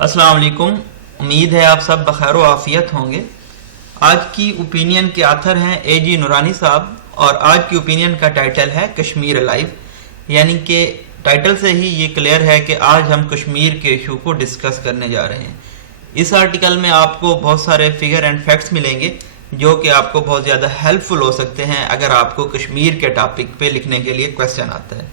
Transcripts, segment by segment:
السلام علیکم، امید ہے آپ سب بخیر و عافیت ہوں گے۔ آج کی اوپینین کے آتھر ہیں اے جی نورانی صاحب، اور آج کی اوپینین کا ٹائٹل ہے کشمیر الائیو، یعنی کہ ٹائٹل سے ہی یہ کلیئر ہے کہ آج ہم کشمیر کے ایشو کو ڈسکس کرنے جا رہے ہیں۔ اس آرٹیکل میں آپ کو بہت سارے فگر اینڈ فیکٹس ملیں گے جو کہ آپ کو بہت زیادہ ہیلپ فل ہو سکتے ہیں اگر آپ کو کشمیر کے ٹاپک پہ لکھنے کے لیے کویسچن آتا ہے۔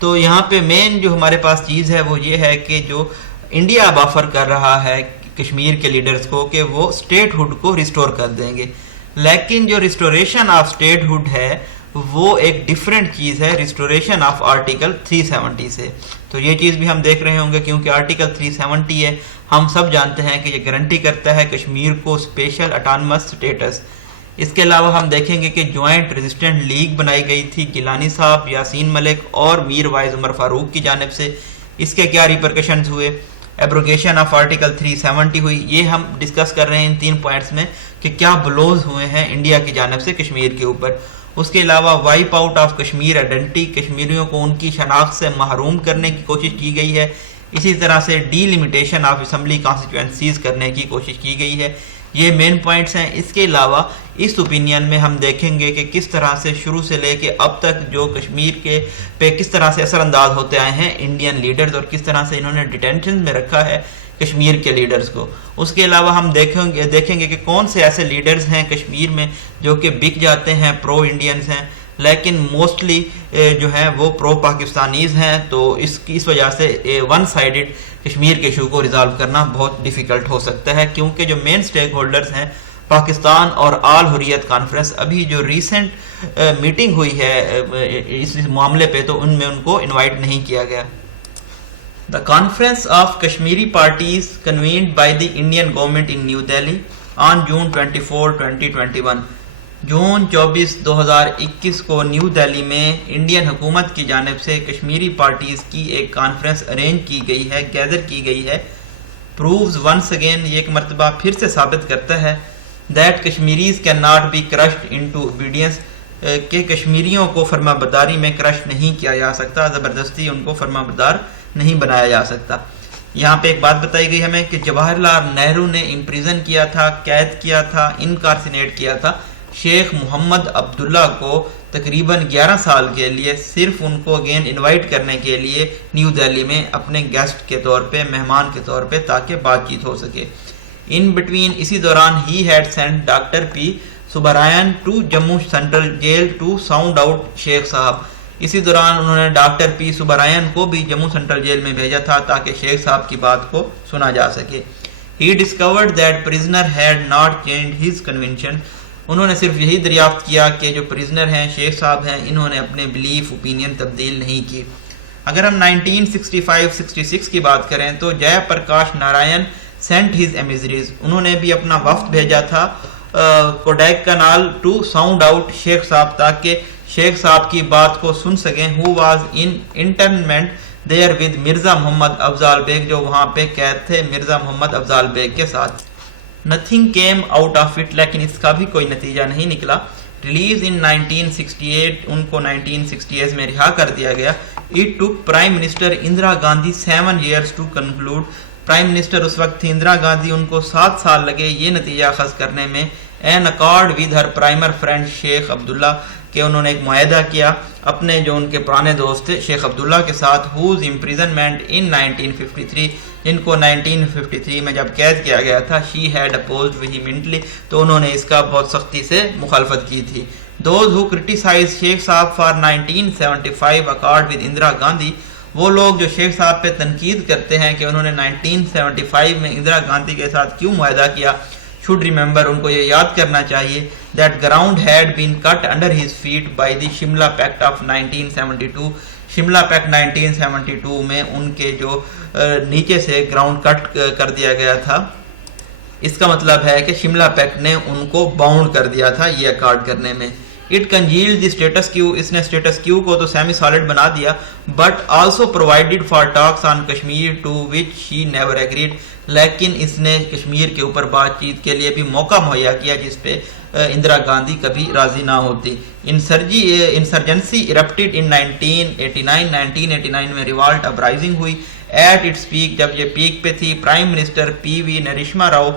تو یہاں پہ مین جو ہمارے پاس چیز ہے وہ یہ ہے کہ جو انڈیا اب آفر کر رہا ہے کشمیر کے لیڈرز کو کہ وہ اسٹیٹ ہوڈ کو ریسٹور کر دیں گے، لیکن جو ریسٹوریشن آف اسٹیٹ ہوڈ ہے وہ ایک ڈیفرنٹ چیز ہے ریسٹوریشن آف آرٹیکل 370 سے۔ تو یہ چیز بھی ہم دیکھ رہے ہوں گے کیونکہ آرٹیکل 370 ہے، ہم سب جانتے ہیں کہ یہ گارنٹی کرتا ہے کشمیر کو اسپیشل اٹانمس اسٹیٹس۔ اس کے علاوہ ہم دیکھیں گے کہ جوائنٹ ریزسٹنٹ لیگ بنائی گئی تھی گیلانی صاحب، یاسین ملک اور میر وائز عمر فاروق کی جانب سے۔ اس کے کیا ریپرکشنز ہوئے، ایبروگیشن آف آرٹیکل 370 ہوئی، یہ ہم ڈسکس کر رہے ہیں ان 3 پوائنٹس میں کہ کیا بلوز ہوئے ہیں انڈیا کی جانب سے کشمیر کے اوپر۔ اس کے علاوہ wipe out of Kashmir identity, کشمیریوں کو ان کی شناخت سے محروم کرنے کی کوشش کی گئی ہے۔ اسی طرح سے D limitation of assembly constituencies کرنے کی کوشش کی گئی ہے۔ یہ مین پوائنٹس ہیں۔ اس کے علاوہ اس اوپینین میں ہم دیکھیں گے کہ کس طرح سے شروع سے لے کے اب تک جو کشمیر کے پہ کس طرح سے اثر انداز ہوتے آئے ہیں انڈین لیڈرز، اور کس طرح سے انہوں نے ڈیٹینشن میں رکھا ہے کشمیر کے لیڈرز کو۔ اس کے علاوہ ہم دیکھیں گے کہ کون سے ایسے لیڈرز ہیں کشمیر میں جو کہ بک جاتے ہیں، پرو انڈینز ہیں، لیکن موسٹلی جو ہیں وہ پرو پاکستانیز ہیں۔ تو اس وجہ سے ون سائیڈڈ کشمیر کے ایشو کو ریزالو کرنا بہت ڈیفیکلٹ ہو سکتا ہے، کیونکہ جو مین سٹیک ہولڈرز ہیں پاکستان اور آل حریت کانفرنس، ابھی جو ریسنٹ میٹنگ ہوئی ہے اس معاملے پہ، تو ان میں ان کو انوائٹ نہیں کیا گیا۔ The Conference of Kashmiri Parties convened by the Indian government in New Delhi on June 24, 2021۔ جون 24، 2021 کو نیو دہلی میں انڈین حکومت کی جانب سے کشمیری پارٹیز کی ایک کانفرنس ارینج کی گئی ہے، گیدر کی گئی ہے۔ پرووز ونس اگین، یہ ایک مرتبہ پھر سے ثابت کرتا ہے that Kashmiris cannot be crushed into obedience, کہ کشمیریوں کو فرما برداری میں کرش نہیں کیا جا سکتا، زبردستی ان کو فرما بردار نہیں بنایا جا سکتا۔ یہاں پہ ایک بات بتائی گئی ہمیں کہ جواہر لال نہرو نے امپریزن کیا تھا، قید کیا تھا، انکارسینیٹ کیا تھا شیخ محمد عبداللہ کو تقریباً 11 سال کے لیے، صرف ان کو اگین انوائٹ کرنے کے لیے نیو دہلی میں اپنے گیسٹ کے طور پہ، مہمان کے طور پہ، تاکہ بات چیت ہو سکے۔ ان بٹوین، اسی دوران ہی ہیڈ سینٹ ڈاکٹر پی سبرائن to Jammu central jail to sound out Sheikh صاحب۔ اسی دوران انہوں نے ڈاکٹر پی سبرائن کو بھی جموں سینٹرل جیل میں بھیجا تھا تاکہ شیخ صاحب کی بات کو سنا جا سکے۔ He discovered that prisoner had not changed his convention, انہوں نے صرف یہی دریافت کیا کہ جو پرزنر ہیں، شیخ صاحب ہیں، انہوں نے اپنے بلیف، اوپینین تبدیل نہیں کی۔ اگر ہم 1965-66 کی بات کریں تو جے پرکاش نارائن سینٹ ہز ایمیزریز، انہوں نے بھی اپنا وفد بھیجا تھا codec Kunal to sound out Sheikh صاحب، تاکہ شیخ صاحب کی بات کو سن سکیں۔ Who was in internment there with Mirza Mohammad Afzal Beg, جو وہاں پہ قید تھے مرزا محمد افضال بیگ کے ساتھ۔ Nothing came out of it, لیکن اس کا بھی کوئی نتیجہ نہیں نکلا۔ ریلیز ان 1968، ان کو 1968 میں رہا کر دیا گیا۔ It took prime minister Indira Gandhi 7 years to conclude, prime minister اس وقت تھی اندرا گاندھی، ان کو 7 سال لگے یہ نتیجہ اخذ کرنے میں۔ In accord with her primer friend Sheikh Abdullah, کہ انہوں نے ایک معاہدہ کیا اپنے جو ان کے پرانے دوست تھے شیخ عبداللہ کے ساتھ، ہوز امپریزنمنٹ ان 1953، جن کو 1953 میں جب قید کیا گیا تھا، شی ہیڈ اپوزڈ ویہیمنٹلی، تو انہوں نے اس کا بہت سختی سے مخالفت کی تھی۔ دوز ہو کرٹیسائز شیخ صاحب for 1975 accord with Indira Gandhi, وہ لوگ جو شیخ صاحب پہ تنقید کرتے ہیں کہ انہوں نے 1975 میں اندرا گاندھی کے ساتھ کیوں معاہدہ کیا، should remember، ان کو یہ یاد کرنا چاہیے that ground had been cut under his feet by the Shimla Pact of 1972۔ Shimla packet 1972 میں ان کے جو نیچے سے گراؤنڈ کٹ کر دیا گیا تھا، اس کا مطلب ہے کہ شملہ پیکٹ نے ان کو باؤنڈ کر دیا تھا یہ اکارڈ کرنے میں۔ اٹ کنجیلڈ دی اسٹیٹس کیو، اس نے اسٹیٹس کیو کو تو سیمی سالڈ بنا دیا، but also provided for talks on Kashmir to which she never agreed, لیکن اس نے کشمیر کے اوپر بات چیت کے لیے بھی موقع مہیا کیا جس پہ اندرا گاندھی کبھی راضی نہ ہوتی۔ انسرجنسی erupted in 1989 میں ریوالٹ اپرائزنگ ہوئی، ایٹ اٹس پیک, جب یہ پیک پہ تھی, prime minister P V Narasimha Rao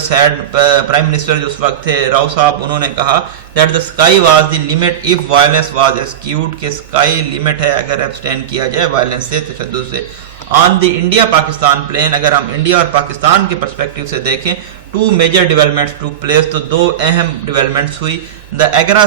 said, prime minister جو اس وقت تھے راؤ صاحب, انہوں نے کہا that the sky was the limit of violence was eschewed, کہ اسکائی لمٹ ہے اگر ایبسٹین کیا جائے وائلنس سے, تشدد سے. On the India Pakistan plane, اگر ہم انڈیا اور پاکستان کے پرسپیکٹو سے دیکھیں, two major developments took place, تو دو اہم ڈیولپمنٹس ہوئی. The Agra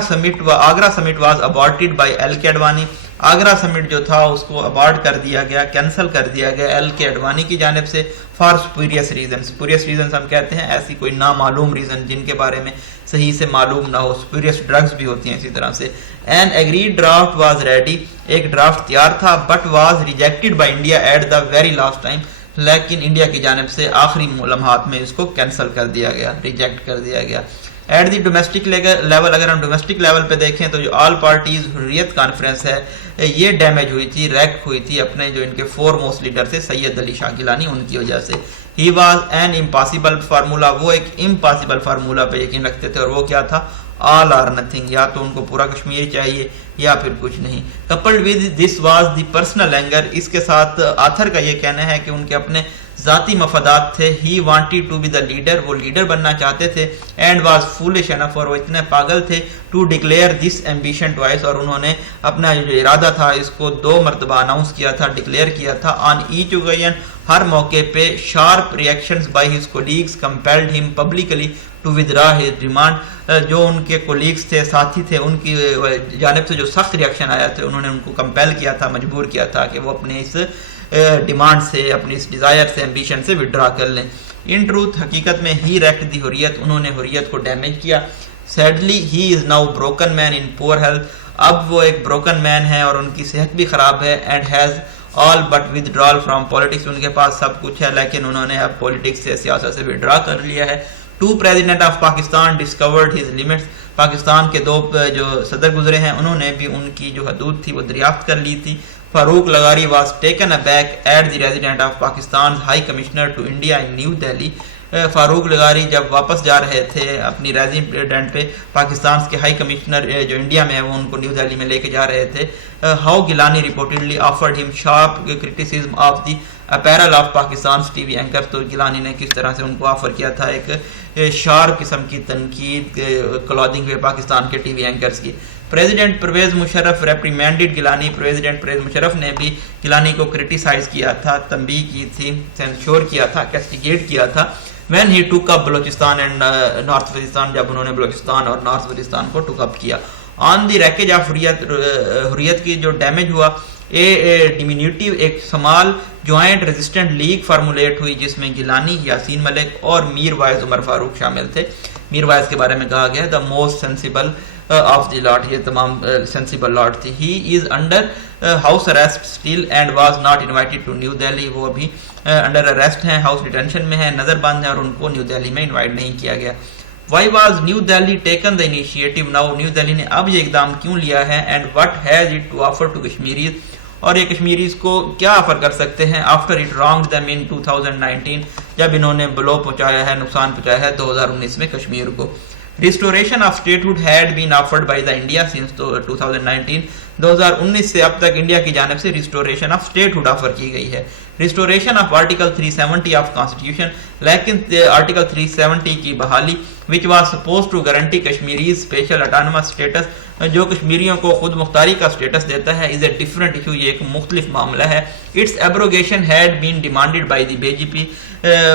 summit was aborted by L K Advani, Agra سمٹ جو تھا اس کو ابارٹ کر دیا گیا, کینسل کر دیا گیا ایل کے اڈوانی کی جانب سے, فار سپیریس ریزنس. سپیریس ریزنس ہم کہتے ہیں ایسی کوئی نامعلوم ریزن جن کے بارے میں صحیح سے معلوم نہ ہو, سپیریس ڈرگز بھی ہوتی ہیں اسی طرح سے. An agreed draft was ready, ایک ڈرافٹ تیار تھا, but was rejected by India at the very last time, لیکن انڈیا کی جانب سے آخری لمحات میں اس کو کینسل کر دیا گیا, ریجیکٹ کر دیا گیا. ایٹ دی ڈومیسٹک لیول, اگر ہم ڈومیسٹک لیول پہ دیکھیں تو جو آل پارٹیز حریت کانفرنس ہے, یہ ڈیمیج ہوئی تھی, ریک ہوئی تھی اپنے جو ان کے فور موسٹ لیڈر تھے سید علی شاہ گیلانی, ان کی وجہ سے. He was an impossible formula, وہ ایک امپاسبل فارمولا پہ یقین رکھتے تھے, اور وہ کیا تھا, آل آر نتھنگ, یا تو ان کو پورا کشمیر چاہیے یا پھر کچھ نہیں. Coupled with this was the personal anger, اس کے ساتھ آتھر کا یہ کہنا ہے کہ ان کے اپنے ذاتی مفادات تھے. He wanted to be the leader, وہ لیڈر بننا چاہتے تھے. اینڈ واز فولش انف, اور وہ اتنے پاگل تھے, to declare this ambition twice, اور انہوں نے اپنا جو ارادہ تھا اس کو 2 مرتبہ اناؤنس کیا تھا, ڈکلیئر کیا تھا. آن ایچ اوکیزن, ہر موقع پہ, sharp reactions by his colleagues compelled him publicly to withdraw his demand, جو ان کے کولیگز تھے, ساتھی تھے, ان کی جانب سے جو سخت ریئیکشن آیا تھے, انہوں نے ان کو کمپیل کیا تھا, مجبور کیا تھا کہ وہ اپنے اس ڈیمانڈ سے, اپنی اس ڈیزائر سے, ایمبیشن سے وڈرا کر لیں. ان ٹروتھ, حقیقت میں, ہی ریکٹ دی حریت, انہوں نے حریت کو ڈیمیج کیا. Sadly he is now broken man in poor health, اب وہ ایک بروکن مین ہے اور ان کی صحت بھی خراب ہے. And has all but withdrawal from politics, ان کے پاس سب کچھ ہے لیکن انہوں نے اب پالیٹکس سے, سیاست سے وڈرا کر لیا ہے. Two president of Pakistan discovered his limits, Pakistan کے 2 جو صدر گزرے ہیں انہوں نے بھی ان کی جو حدود تھی وہ دریافت کر لی تھی. فاروق لغاری was taken aback at the resident of Pakistan high commissioner to India in New Delhi, Farooq لغاری جب واپس جا رہے تھے اپنی ریزیڈنٹ پہ, پاکستان کے ہائی کمشنر جو انڈیا میں ہے وہ ان کو نیو دہلی میں لے کے جا رہے تھے. ہاؤ گیلانی رپورٹڈلی آفرڈ ہم sharp criticism of the apparel of Pakistan T V anchor, تو گیلانی نے کس طرح سے ان کو آفر کیا تھا ایک شارپ قسم کی تنقید کلودنگ پہ پاکستان کے ٹی وی اینکرز کی. پریزیڈنٹ پرویز مشرف ریپریمینڈڈ گیلانی, پریزیڈنٹ پرویز مشرف نے بھی گیلانی کو کرٹیسائز کیا تھا, تنبیہ کی تھی, سینسور کیا تھا, کیسٹیگیٹ کیا تھا. وین ہی ٹوک اپ بلوچستان اینڈ نارتھ وزیرستان, جب انہوں نے بلوچستان اور نارتھ وزیرستان کو ٹوک اپ کیا. آن دی ریکیج آف حریت کی جو ڈیمیج ہوا, ڈیمینیوٹیو ایک small joint resistant league formulate ہوئی جس میں گیلانی, یاسین ملک اور میر وائز عمر فاروق شامل تھے. میر وائز کے بارے میں کہا گیا the most sensible of the lot, یہ تمام سینسیبل لاٹ تھی. He is under house arrest still and was not invited to New Delhi, وہ ابھی انڈر اریسٹ ہیں, ہاؤس ڈیٹینشن میں ہیں, نظر بند ہیں, اور ان کو نیو دہلی میں انوائٹ نہیں کیا گیا. Why was New Delhi taken the initiative now, New Delhi نے اب یہ اقدام کیوں لیا ہے. And what has it to offer to Kashmiris, اور یہ کشمیریز کو کیا آفر کر سکتے ہیں. After it wrong them in 2019, جب انہوں نے بلو پہنچایا ہے, نقصان پہنچایا ہے 2019 میں کشمیر کو. Restoration of statehood had been offered by the India since 2019, 2019 سے اب تک انڈیا کی جانب سے ریسٹوریشن آف اسٹیٹہڈ آفر کی گئی ہے. Restoration of article 370 of constitution, لیکن آرٹیکل 370 کی بحالی which was supposed to guarantee Kashmiri's special autonomous status, جو کشمیریوں کو خود مختاری کا سٹیٹس دیتا ہے, is a different issue, یہ ایک مختلف معاملہ ہے. Its abrogation had been demanded by the BJP,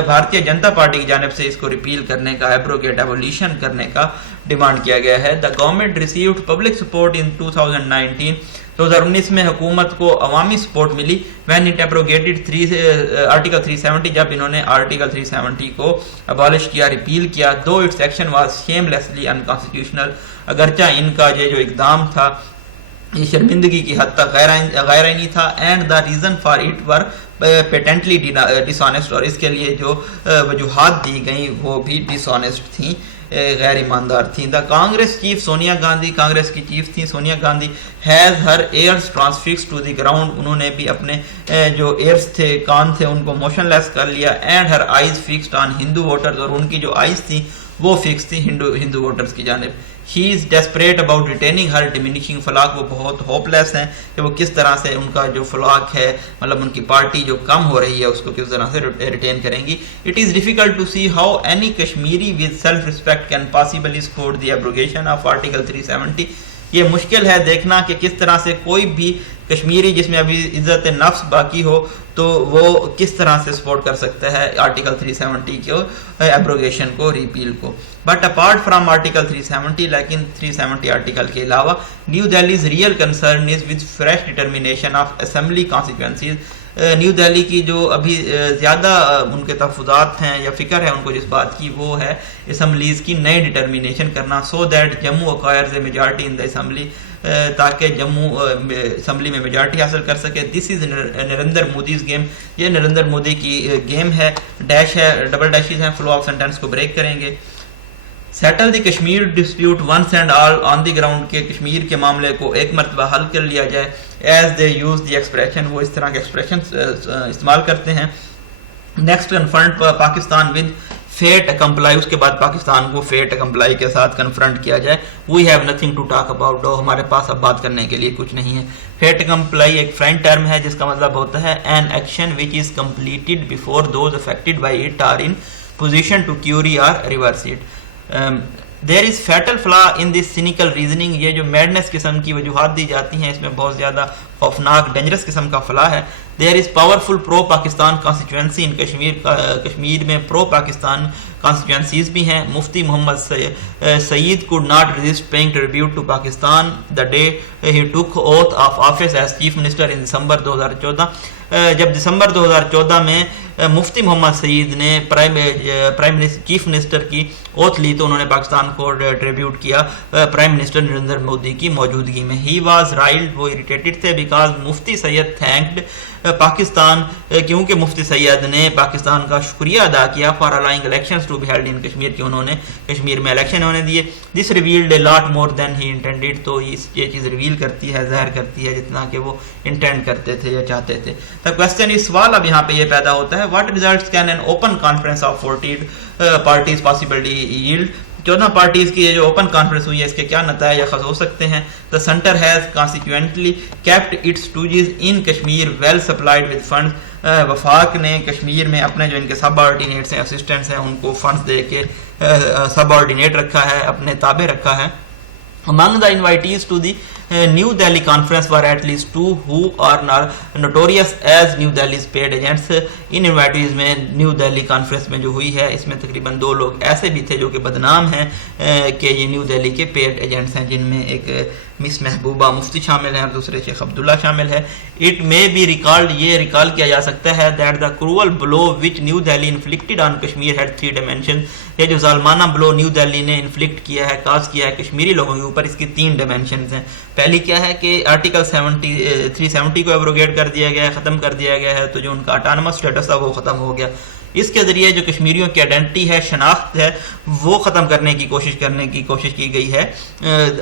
Bharatiya Janata party کی جانب سے اس کو ریپیل کرنے کا, ایبروگیٹ, ایبولیشن کرنے کا ڈیمانڈ کیا گیا ہے. The government received public support in 2019, 2019 میں حکومت کو عوامی سپورٹ ملی. when it abrogated article 370, جب انہوں نے article 370 کو abolish کیا, ریپیل کیا. though its action was shamelessly unconstitutional, اگرچہ ان کا یہ جو اقدام تھا یہ شرمندگی کی حد تک غیر آئینی تھا. And the reason for it were patently dishonest, اور اس کے لیے جو وجوہات دی گئیں وہ بھی ڈس آنیسٹ تھیں, غیر ایماندار تھیں. دا کانگریس چیف سونیا گاندھی, کانگریس کی چیف تھیں Sonia Gandhi, has her ears transfix to the ground, انہوں نے بھی اپنے جو ایئرس تھے, کان تھے, ان کو موشن لیس کر لیا. And her eyes fixed on Hindu voters, اور ان کی جو آئیز تھیں وہ فکس تھی ہندو ووٹرز کی جانب. She is desperate about retaining her diminishing flock, وہ بہت ہوپ لیس ہیں کہ وہ کس طرح سے ان کا جو فلاک ہے، مطلب ان کی پارٹی جو کم ہو رہی ہے اس کو کس طرح سے ریٹین کریں گی. It is difficult to see how any Kashmiri with self respect can possibly support the abrogation of article 370. یہ مشکل ہے دیکھنا کہ کس طرح سے کوئی بھی کشمیری جس میں ابھی عزت نفس باقی ہو تو وہ کس طرح سے سپورٹ کر سکتا ہے آرٹیکل 370 کو، ایبروگیشن کو، ریپیل کو. بٹ اپارٹ فرام آرٹیکل 370، لیکن 370 آرٹیکل کے علاوہ New Delhi's real concern is with fresh determination of assembly constituencies. New Delhi کی جو ابھی زیادہ ان کے تحفظات ہیں یا فکر ہے ان کو جس بات کی، وہ ہے اسمبلیز کی نئی ڈٹرمینیشن کرنا، so that Jammu acquires a majority in the assembly, تاکہ جموں اسمبلی میں میجارٹی حاصل کر سکے. This is Narendra Modi's game, یہ نریندر مودی کی گیم ہے. ڈیش ہے، ڈبل ڈیشز ہیں، فلو آف سینٹینس کو بریک کریں گے. Settle the Kashmir dispute once and all on the ground, کے کشمیر کے معاملے کو ایک مرتبہ حل کر لیا جائے. As they use the expression, وہ اس طرح کے ایکسپریشن استعمال کرتے ہیں. Next confront Pakistan with fait accompli, اس کے بعد پاکستان کو فیٹ اکمپلائی کے ساتھ کنفرنٹ کیا جائے. We have nothing to talk about, ہمارے پاس اب بات کرنے کے لیے کچھ نہیں ہے. فیٹ اکمپلائی ایک فرینچ ٹرم ہے جس کا مطلب ہوتا ہے an action which is completed before those affected by it are in position to cure or reverse it. There is fatal flaw in this cynical reasoning, یہ جو میڈنس قسم کی وجوہات دی جاتی ہیں اس میں بہت زیادہ خوفناک ڈینجرس قسم کا فلا ہے. There is powerful pro Pakistan constituency in Kashmir میں پرو پاکستان کانسٹیٹوئنسیز بھی ہیں. مفتی محمد سعید could not resist paying tribute to Pakistan the day he took oath of office as chief minister in December 2014. جب دسمبر 2014 میں مفتی محمد سعید نے چیف منسٹر کی اوتھ لی تو انہوں نے پاکستان کو ٹریبیوٹ کیا پرائم منسٹر نریندر مودی کی موجودگی میں. ہی واز رائلڈ، وہ اریٹیٹڈ تھے، بیکاز مفتی سید تھینکڈ پاکستان، کیونکہ مفتی سید نے پاکستان کا شکریہ ادا کیا for allowing elections to be held in Kashmir, کہ انہوں نے کشمیر میں الیکشن ہونے دیے. دس ریویلڈ اے لاٹ مور دین ہی انٹینڈیڈ، تو یہ چیز ریویل کرتی ہے، ظاہر کرتی ہے جتنا کہ وہ انٹینڈ کرتے تھے یا چاہتے تھے. کوشچن اس سوال اب یہاں پہ یہ پیدا ہوتا ہے، what results can an open conference of 14 parties possibly yield. 14 parties کی جو اوپن کانفرنس ہوئی ہے اس کے کیا نتائج اخذ ہو سکتے ہیں. The centre has consistently kept its stooges in Kashmir well supplied with fund. وفاق نے کشمیر میں اپنے جو ان کے سب آرڈینیٹس ہیں، اسسٹنٹس ہیں، ان کو فنڈز دے کے سب آرڈینیٹ رکھا ہے، اپنے تابع رکھا ہے. Among the invitees to the New Delhi conference were at least 2 who are notorious as New Delhi's paid agents. In invitees میں نیو دہلی کانفرنس میں جو ہوئی ہے اس میں تقریباً 2 لوگ ایسے بھی تھے جو کہ بدنام ہیں کہ یہ نیو دہلی کے پیڈ ایجنٹس ہیں، جن میں ایک مس محبوبہ مفتی شامل ہیں اور دوسرے شیخ عبداللہ شامل ہے. اٹ میں بی ریکالڈ، یہ ریکال کیا جا سکتا ہے، that the cruel blow which New Delhi inflicted on Kashmir had 3 dimension. یہ جو ظالمانہ بلو نیو دہلی نے انفلکٹ کیا ہے، کاز کیا ہے کشمیری لوگوں کے اوپر، اس کی 3 ڈائمینشنز ہیں. پہلی کیا ہے کہ آرٹیکل 370 کو ایبروگیٹ کر دیا گیا ہے، ختم کر دیا گیا ہے، تو جو ان کا اٹانومس اسٹیٹس تھا وہ ختم ہو گیا. اس کے ذریعے جو کشمیریوں کی آئیڈینٹی ہے، شناخت ہے، وہ ختم کرنے کی کوشش کی گئی ہے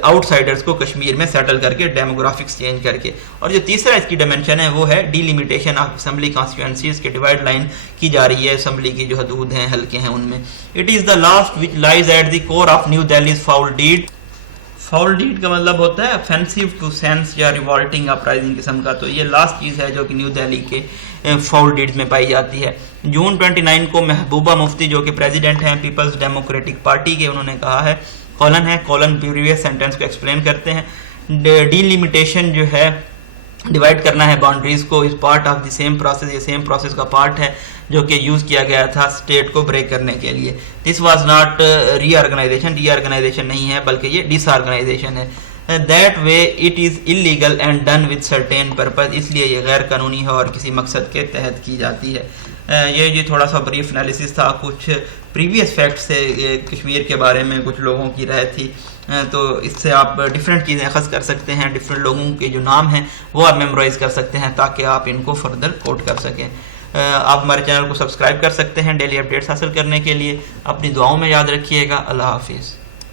آؤٹ سائڈرز کو کشمیر میں سیٹل کر کے، ڈیموگرافکس چینج کر کے. اور جو تیسرا اس کی ڈائمینشن ہے وہ ہے ڈی لمیٹیشن آف اسمبلی کانسٹیٹوئنسیز کے ڈیوائڈ لائن کی جا رہی ہے، اسمبلی کی جو حدود ہیں، حلقے ہیں، ان میں. It is the lust which lies at the core of New Delhi's foul deed. Foul deed کا مطلب ہوتا ہے افینسیو ٹو سینس یا ریوالٹنگ اپرائزنگ قسم کا. تو یہ لاسٹ چیز ہے جو کہ نیو دہلی کے فاؤل ڈیڈز میں پائی جاتی ہے. جون 29 کو محبوبہ مفتی جو کہ پریزیڈنٹ ہیں پیپلز ڈیموکریٹک پارٹی کے، انہوں نے کہا ہے کالن پریویس سینٹینس کو ایکسپلین کرتے ہیں. ڈی لمیٹیشن جو ہے، ڈیوائڈ کرنا ہے باؤنڈریز کو، اس part of the same process, یہ سیم پروسیس کا پارٹ ہے جو کہ یوز کیا گیا تھا اسٹیٹ کو بریک کرنے کے لیے. This was not reorganisation نہیں ہے بلکہ یہ ڈس آرگنائزیشن ہے. That way it is illegal and done with certain purpose, اس لیے یہ غیر قانونی ہے اور کسی مقصد کے تحت کی جاتی ہے. یہ تھوڑا سا بریف انالیسس تھا، کچھ پریویس فیکٹس سے کشمیر کے بارے میں کچھ لوگوں کی رائے تھی، تو اس سے آپ ڈفرینٹ چیزیں اخذ کر سکتے ہیں. ڈفرینٹ لوگوں کے جو نام ہیں وہ آپ میمورائز کر سکتے ہیں تاکہ آپ ان کو فردر کوٹ کر سکیں. آپ ہمارے چینل کو سبسکرائب کر سکتے ہیں ڈیلی اپڈیٹس حاصل کرنے کے لیے. اپنی دعاؤں میں یاد رکھیے گا. اللہ حافظ.